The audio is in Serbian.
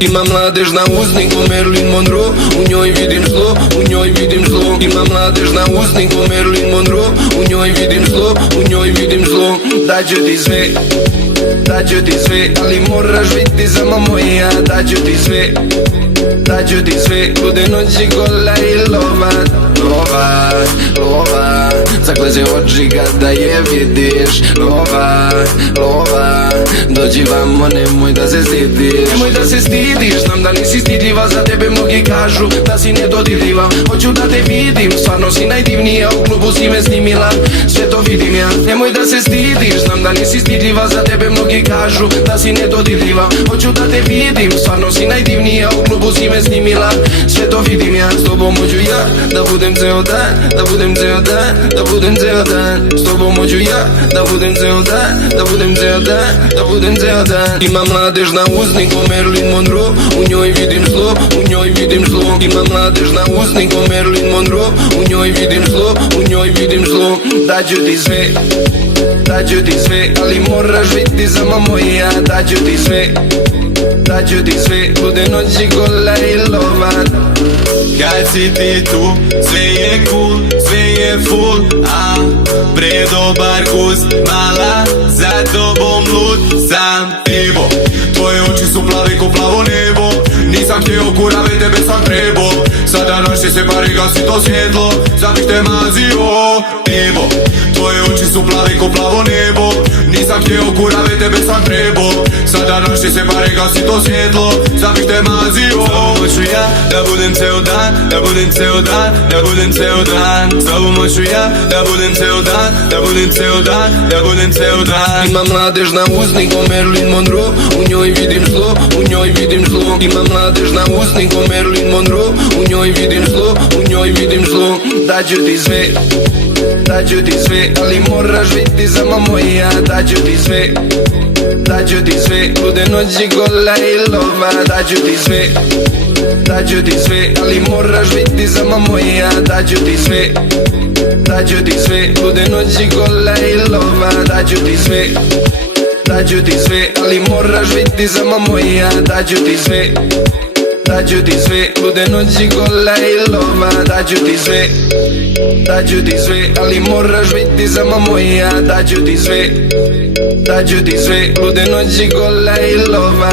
Ima mladež na uzniku Marilyn Monroe, u njoj vidim zlo, u njoj vidim zlo. Ima mladež na uzniku Marilyn Monroe, u njoj vidim zlo, u njoj vidim zlo. Daću ti sve, daću ti sve, ali moraš biti samo moja. Daću ti sve, daću ti sve, lude noći gola i lova. Lova, lova, zakleze oči kada je vidiš. Lova, lova, dođi vamo, nemoj da se stidiš. Nemoj da se stidiš, znam da nisi stidljiva. Za tebe mnogi kažu da si nedodirljiva. Hoću da te vidim, stvarno si najdivnija. U klubu si me snimila, sve to vidim ja. Nemoj da se stidiš, znam da nisi stidljiva. Za tebe mnogi kažu da si nedodirljiva. Hoću da te vidim, stvarno si najdivnija. U klubu si me snimila, sve to vidim ja. S tobom hoću ja da budem ceo dan, da budem ceo dan, da budem ceo dan. S tobom hoću ja da budem ceo dan, da budem ceo dan, da budem ceo dan. Ima mladež na uzniku Marilyn Monroe, u njoj vidim zlo, u njoj vidim zlo. Ima mladež na uzniku Marilyn Monroe, u njoj vidim zlo, u njoj vidim zlo. Daću ti sve, daću ti sve, ali moraš biti samo moja. Daću ti sve, daću ti sve, lude noći gola i lova. Kad si ti tu, sve je cool, sve je full, a predobar kus, mala, za tobom lud sam pivo. Tvoje oči su plavi ko plavo nebo, nisam htio kurave, tebe sam trebao. Sada noć ti se pari, gasi to svjetlo, sad bih te mazio pivo. Tvoje oči su plavi ko plavo nebo, nisam htio kurave, tebe sam trebao. Sada noć ti se pari, gasi to svjetlo, sad bih te mazio. Hoću ja da budem ceo dan, da budem ceo dan, da budem ceo dan. S tobom hoću ja da budem ceo dan, da budem ceo dan, da budem ceo dan. Ima mladež na uzniku Marilyn Monroe, u njoj vidim zlo, u njoj vidim zlo. Ima mladež na uzniku Marilyn Monroe, u njoj vidim zlo, u njoj vidim zlo. Daću ti sve, daću ti sve, ali moraš biti samo moja. Daću ti sve, daću ti sve, lude noći gola i lova. Daću ti sve, daću ti sve, ali moraš biti samo moja. Daću ti sve, daću ti sve, lude noći gola i lova. Daću ti sve, daću ti sve, ali moraš biti samo moja. Daću ti sve, daću ti sve, lude noći gola i lova. Daću ti sve, daću ti sve, ali moraš biti samo moja. Daću ti sve, daću ti sve, lude noći gola i lova.